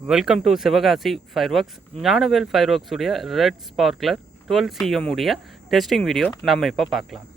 Welcome to Sivakasi ஃபயர்வொர்க்ஸ். Gnanavel ஃபயர்வொர்க்ஸ் உடைய red sparkler 12 CM உடைய testing video நம்ம இப்போ பார்க்கலாம்.